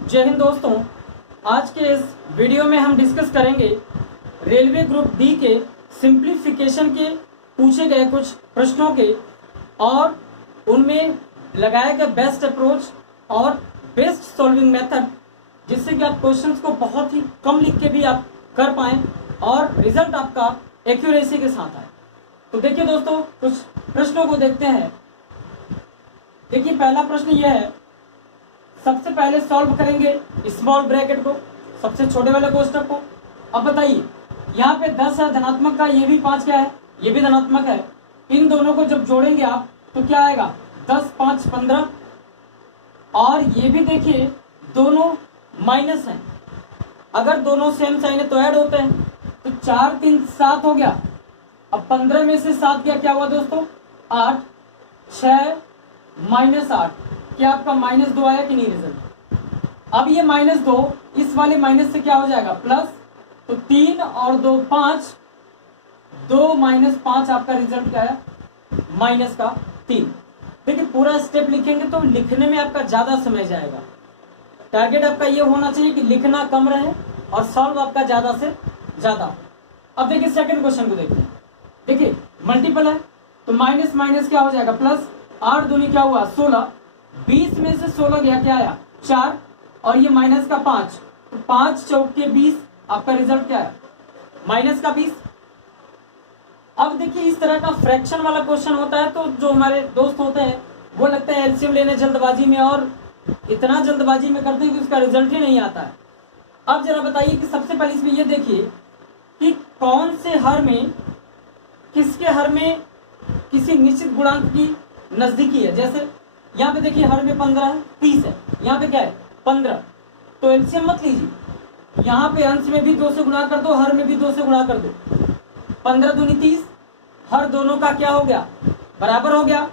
जय हिंद दोस्तों। आज के इस वीडियो में हम डिस्कस करेंगे रेलवे ग्रुप डी के सिंप्लीफिकेशन के पूछे गए कुछ प्रश्नों के और उनमें लगाए गए बेस्ट अप्रोच और बेस्ट सॉल्विंग मेथड, जिससे कि आप क्वेश्चंस को बहुत ही कम लिख के भी आप कर पाएं और रिजल्ट आपका एक्यूरेसी के साथ आए। तो देखिए दोस्तों, कुछ प्रश्नों को देखते हैं। देखिए पहला प्रश्न यह है, सबसे पहले सॉल्व करेंगे स्मॉल ब्रैकेट को, सबसे छोटे वाले कोष्टक को। अब बताइए यहाँ पे 10 है धनात्मक का, ये भी 5 क्या है, ये भी धनात्मक है। इन दोनों को जब जोड़ेंगे आप तो क्या आएगा, 10 5 15। और ये भी देखिए दोनों माइनस हैं, अगर दोनों सेम साइन है तो ऐड होते हैं, तो 4 3 7 हो गया। अब 15 में से 7 क्या हुआ दोस्तों, 8 6 -8, क्या आपका -2 आया कि नहीं रिजल्ट। अब ये -2 इस वाले माइनस से क्या हो जाएगा प्लस, तो 3 और 2 5, 2 - 5 आपका रिजल्ट क्या है -3। देखिए पूरा स्टेप लिखेंगे तो लिखने में आपका ज्यादा समय जाएगा। टारगेट आपका ये होना चाहिए कि लिखना कम रहे और सॉल्व आपका ज्यादा से ज्यादा। अब देखिए सेकंड क्वेश्चन को देखते हैं। देखिए मल्टीपल है तो माइनस माइनस क्या हो जाएगा प्लस, 8 दूनी क्या हुआ 16, 20 में से 16 गया क्या आया 4, और ये माइनस का 5, तो 5 चौके 20, आपका रिजल्ट क्या है -20। अब देखिए इस तरह का फ्रैक्शन वाला क्वेश्चन होता है तो जो हमारे दोस्त होते हैं वो लगता है एलसीएम लेने जल्दबाजी में, और इतना जल्दबाजी में करते हैं कि उसका रिजल्ट ही नहीं आता है। अब जरा बताइए कि सबसे पहले इसमें ये देखिए कि कौन से हर में, किसके हर में किसी निश्चित गुणांक की नजदीकी है। जैसे यहाँ पे देखिए हर में 15 है, 30 है, यहाँ पे क्या है 15, तो एलसीएम मत लीजिए, यहाँ पे अंश में भी 2 से गुणा कर दो, हर में भी 2 से गुणा कर दो। 15 दूनी 30, हर दोनों का क्या हो गया बराबर हो गया।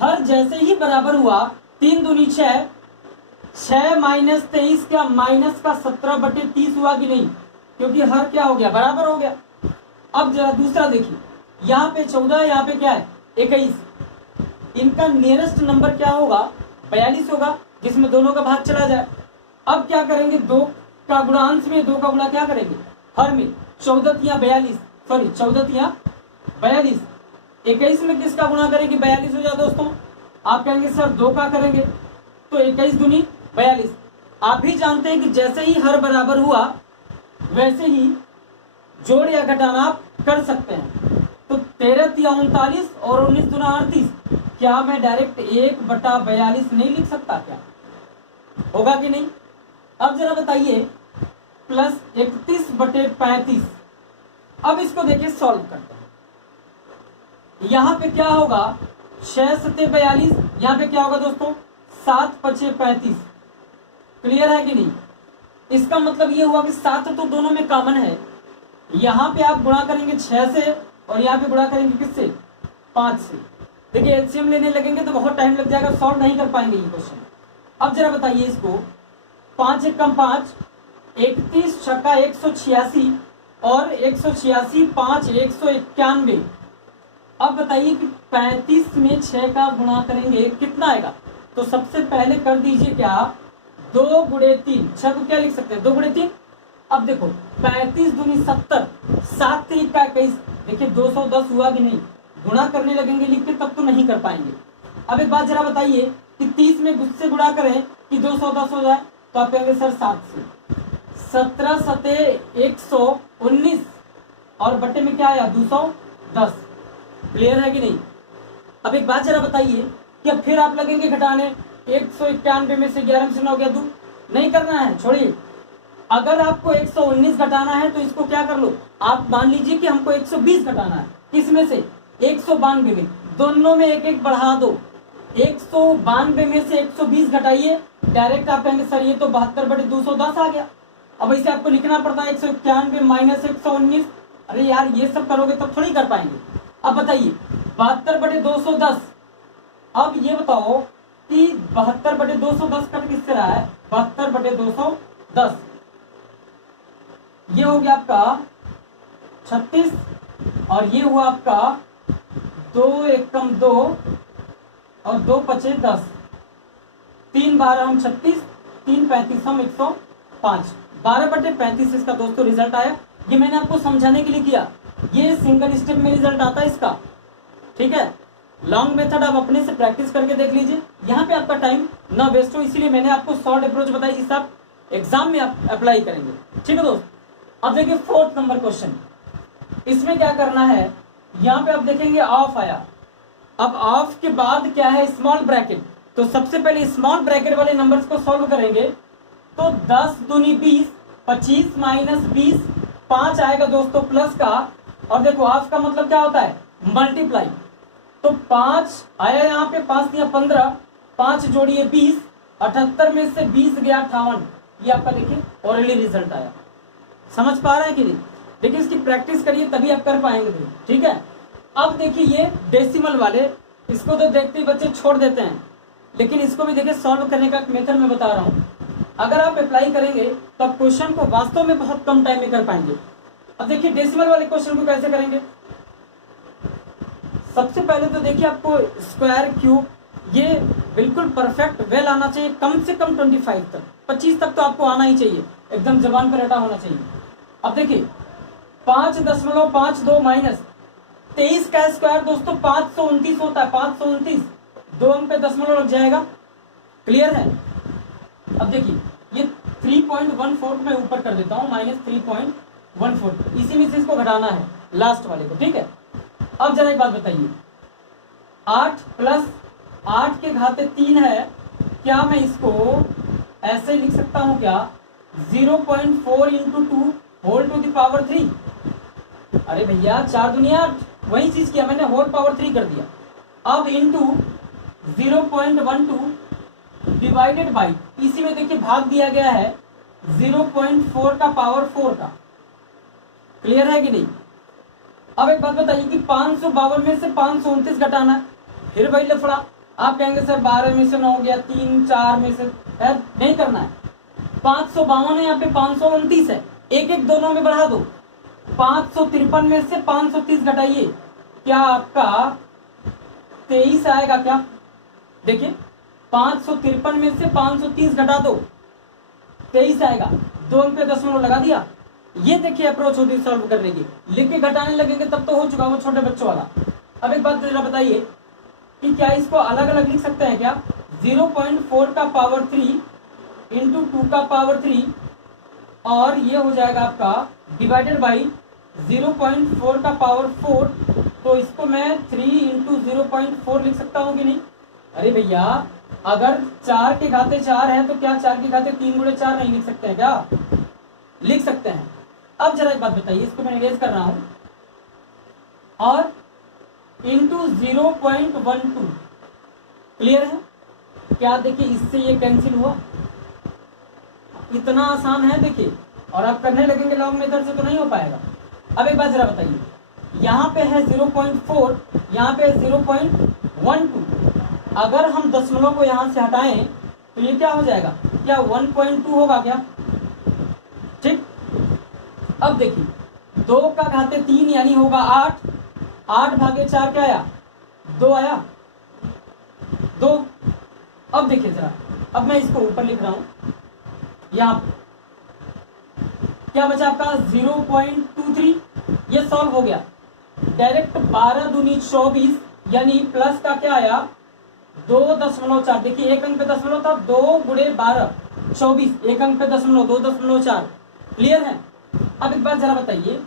हर जैसे ही बराबर हुआ 3 दूनी 6, 6 - 23 क्या माइनस का 17/30 हुआ कि नहीं, क्योंकि हर क्या हो गया बराबर हो गया। अब जरा दूसरा देखिए, यहाँ पे 14, यहाँ पे क्या है 21, इनका नियरेस्ट नंबर क्या होगा 42 होगा, जिसमें दोनों का भाग चला जाए। अब क्या करेंगे, 2 का गुणा अंश में, 2 का गुणा क्या करेंगे हर में, 14 या 42, सॉरी 14 या 42, 21 में किसका गुणा करेंगे 42 हो जाए दोस्तों। आप कहेंगे सर 2 का करेंगे, तो 21 दूनी 42। आप भी जानते हैं कि जैसे ही हर बराबर हुआ वैसे ही जोड़ या घटाना आप कर सकते हैं। तो 13 या 39 और 19 दूना 38, क्या मैं डायरेक्ट 1/42 नहीं लिख सकता, क्या होगा कि नहीं। अब जरा बताइए प्लस 31/35। अब इसको देखिए सॉल्व करते हैं। यहां पे क्या होगा 6 7 42, यहां पे क्या होगा दोस्तों 7 5 35। क्लियर है कि नहीं। इसका मतलब ये हुआ कि 7 तो दोनों में कॉमन है, यहां पे आप गुणा करेंगे 6 से और यहाँ पे गुणा करेंगे किससे 5 से। देखिए एलसीएम लेने लगेंगे तो बहुत टाइम लग जाएगा, सॉल्व नहीं कर पाएंगे ये क्वेश्चन। अब जरा बताइए इसको, 5 × 5 31 छक्का 186 और 186 5 191। अब बताइए कि 35 में 6 का गुणा करेंगे कितना आएगा, तो सबसे पहले कर दीजिए क्या 2 × 3, 6 को क्या लिख सकते हैं 2 × 3। अब देखो 35 दूनी 70, 7 3 का 21, देखिए 210 हुआ कि नहीं। गुणा करने लगेंगे लिख के तब तो नहीं कर पाएंगे। अब एक बात जरा बताइए कि 30 में गुस्से गुणा करें कि 210 हो जाए, तो आप कहेंगे सर 7 से। 17 7 119 और बटे में क्या आया 210। क्लियर है कि नहीं। अब एक बात जरा बताइए कि अब फिर आप लगेंगे घटाने, 191 में से 11 से 9 गया 2, नहीं करना है, छोड़िए। अगर आपको 119 घटाना है तो इसको क्या कर लो, आप मान लीजिए कि हमको 120 घटाना है, किसमें से 192 में, दोनों में एक एक बढ़ा दो। 192 में से 120 घटाइए, डायरेक्ट आप कहेंगे सर ये तो 72/210 आ गया। अब इसे आपको लिखना पड़ता है 191 - 119। अरे यार ये सब करोगे तब थोड़ी कर पाएंगे। अब बताइए 72/210। अब ये बताओ कि 72/210 कट किससे रहा है 72/210, ये हो गया आपका 36 और ये हुआ आपका 2 एकम 2 और 2 × 5 = 10, 3 × 12 36, 3 35 105, 12/35 इसका दोस्तों रिजल्ट आया। ये मैंने आपको समझाने के लिए किया, ये सिंगल स्टेप में रिजल्ट आता है इसका, ठीक है। लॉन्ग मेथड आप अपने से प्रैक्टिस करके देख लीजिए, यहाँ पे आपका टाइम ना वेस्ट हो, इसीलिए मैंने आपको शॉर्ट अप्रोच बताई जिससे आप एग्जाम में आप अप्लाई करेंगे, ठीक है दोस्त। अब देखिए 4th नंबर क्वेश्चन, इसमें क्या करना है, यहाँ पे आप देखेंगे ऑफ आया। अब ऑफ के बाद क्या है, स्मॉल ब्रैकेट, तो सबसे पहले स्मॉल ब्रैकेट वाले नंबर्स को सॉल्व करेंगे। तो 10 दूनी 20, 25 माइनस 20, 5 आएगा दोस्तों प्लस का, और देखो ऑफ का मतलब क्या होता है, मल्टीप्लाई। तो 5 आया, यहाँ पे 5 दिया 15, 5 जोड़िए 20, 78 में से 20 गया 58, ये आपका देखिए ओरली रिजल्ट आया। समझ पा रहे हैं कि नहीं? देखिए इसकी प्रैक्टिस करिए तभी आप कर पाएंगे, ठीक है। अब देखिए ये डेसिमल वाले, इसको तो देखते ही बच्चे छोड़ देते हैं, लेकिन इसको भी देखिए सॉल्व करने का मेथड मैं बता रहा हूँ। अगर आप अप्लाई करेंगे तो आप क्वेश्चन को वास्तव में बहुत कम टाइम में कर पाएंगे। अब देखिए डेसिमल वाले क्वेश्चन को कैसे करेंगे। सबसे पहले तो देखिए आपको स्क्वायर क्यूब ये बिल्कुल परफेक्ट वेल आना चाहिए, कम से कम 25 तक, 25 तक तो आपको आना ही चाहिए, एकदम जबान पर रटा होना चाहिए। अब देखिए 5.52 माइनस 23 का स्क्वायर दोस्तों 529 होता है, 529, 2 अंक पे दशमलव लग जाएगा, क्लियर है। अब देखिए ये 3.14 मैं ऊपर कर देता हूँ, -3.14, इसी में से इसको घटाना है लास्ट वाले को, ठीक है। अब जरा एक बात बताइए, 8 प्लस 8 के घाते 3 है, क्या मैं इसको ऐसे लिख सकता हूँ क्या, 0.4 into 2 whole to the power 3। अरे भैया 4 दुनिया 8, वही चीज किया मैंने, होल पावर 3 कर दिया। अब इंटू 0.12 डिवाइडेड बाई, इसी में देखिए भाग दिया गया है 0.4 का पावर 4 का, क्लियर है कि नहीं। अब एक बात बताइए कि 552 में से 529 घटाना है, फिर वही लफड़ा। आप कहेंगे सर 12 में से 9 हो गया, 3 4 में से नहीं करना है, 552 है, यहाँ पे 529 है, एक एक दोनों में बढ़ा दो। 553 में से 530 घटाइए, क्या आपका 23 आएगा क्या, देखिए 553 में से 530 घटा दो, 23 आएगा, 2 अंक पे दशमलव लगा दिया। ये देखिए अप्रोच होती है सॉल्व करने की, लिख के घटाने लगेंगे तब तो हो चुका वो छोटे बच्चों वाला। अब एक बात जरा बताइए कि क्या इसको अलग अलग लिख सकते हैं क्या, 0.4 का पावर 3 इंटू 2 का पावर 3, और ये हो जाएगा आपका डिवाइडेड बाई 0.4 का पावर 4, तो इसको मैं 3 इंटू 0.4 लिख सकता हूँ कि नहीं। अरे भैया अगर 4 के घाते 4 है तो क्या 4 के घाते 3 गुणे 4 नहीं लिख सकते हैं क्या, लिख सकते हैं। अब जरा एक बात बताइए, इसको मैं इरेज कर रहा हूं, और इंटू 0.12, क्लियर है क्या, देखिए इससे ये कैंसिल हुआ, इतना आसान है देखिए, और आप करने लगेंगे लॉन्ग मेथड से तो नहीं हो पाएगा। अब एक बात जरा बताइए, यहाँ पे है 0.4, यहाँ पे है 0.12, अगर हम दशमलव को यहाँ से हटाएं तो ये क्या हो जाएगा, क्या 1.2 होगा क्या, ठीक। अब देखिए 2 का घाते 3 यानी होगा 8, 8 भागे 4 क्या आया, 2 आया, 2। अब देखिए जरा, अब मैं इसको ऊपर लिख रहा हूं, यहाँ क्या बचा आपका 0.23, ये सॉल्व हो गया डायरेक्ट। 12 दूनी 24 यानी प्लस का क्या आया 2.4, देखिए एक अंक पे दशमलव था, 2 गुणे 12 24, एक अंक पे दशमलव 2.4, क्लियर है। अब एक बात जरा बताइए,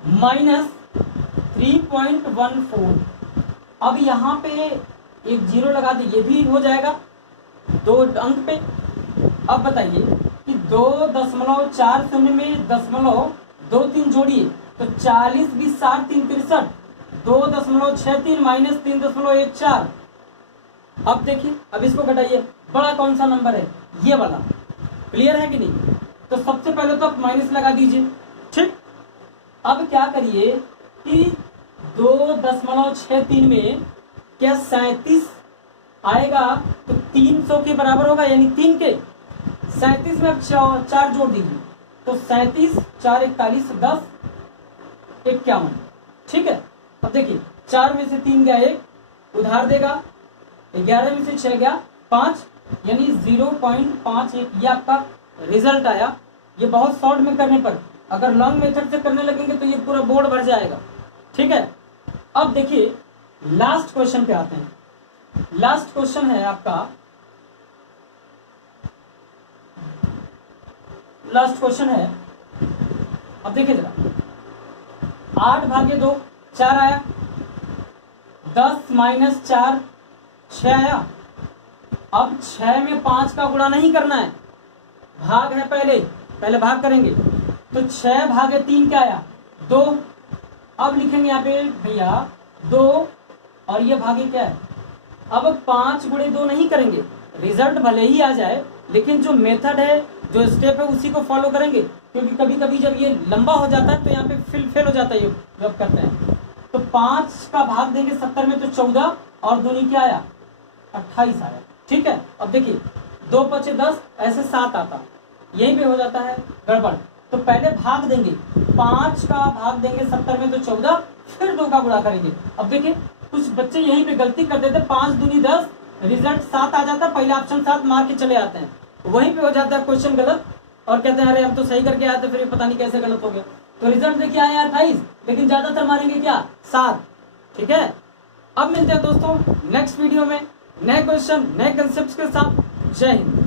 -3.14, अब यहाँ पे एक जीरो लगा दी, ये भी हो जाएगा 2 अंक पे। अब बताइए कि 2.40 में दशमलव 2-3 जोड़िए तो 40 20 60 3 63, 2.63 माइनस 3.14। अब देखिए, अब इसको घटाइए, बड़ा कौन सा नंबर है, ये वाला, क्लियर है कि नहीं। तो सबसे पहले तो आप माइनस लगा दीजिए, ठीक। अब क्या करिए कि 2.63 में क्या 37 आएगा तो 300 के बराबर होगा, यानी 3 के 37 में आप 4 जोड़ दीजिए, तो 37 4 41 10 51, ठीक है। अब देखिए 4 में से 3 गया 1 उधार देगा, 11 में से 6 गया 5, यानी 0.51 ये आपका रिजल्ट आया। ये बहुत शॉर्ट में करने पर, अगर लॉन्ग मेथड से करने लगेंगे तो ये पूरा बोर्ड भर जाएगा। ठीक है, अब देखिए लास्ट क्वेश्चन पे आते हैं। लास्ट क्वेश्चन है आपका, लास्ट क्वेश्चन है, अब देखिए जरा, 8/2 4 आया, 10 - 4 6 आया। अब 6 में 5 का गुणा नहीं करना है, भाग है, पहले भाग करेंगे। तो 6/3 क्या आया, 2। अब लिखेंगे यहाँ पे भैया 2 और ये भागे क्या है। अब 5 × 2 नहीं करेंगे, रिजल्ट भले ही आ जाए लेकिन जो मेथड है, जो स्टेप है उसी को फॉलो करेंगे, क्योंकि कभी कभी जब ये लंबा हो जाता है तो यहाँ पे फेल हो जाता है ये जब करते हैं। तो 5 का भाग देंगे 70 में तो 14 और दूनी क्या आया, 28 आया। ठीक है, अब देखिए 2 × 5 = 10, ऐसे 7 आता, यहीं पे हो जाता है गड़बड़। तो पहले भाग देंगे, 5 का भाग देंगे 70 में तो 14, फिर 2 का गुणा करेंगे। अब देखिए कुछ बच्चे यहीं पे गलती कर देते, 5 दूनी 10, रिजल्ट 7 आ जाता है, पहले ऑप्शन 7 मार के चले आते हैं, वहीं पे हो जाता है क्वेश्चन गलत और कहते हैं अरे हम तो सही करके आए थे, फिर पता नहीं कैसे गलत हो गया। तो रिजल्ट देखिए आया 28, लेकिन ज्यादातर मारेंगे क्या, 7। ठीक है, अब मिलते हैं दोस्तों नेक्स्ट वीडियो में नए क्वेश्चन नए कंसेप्ट के साथ। जय हिंद।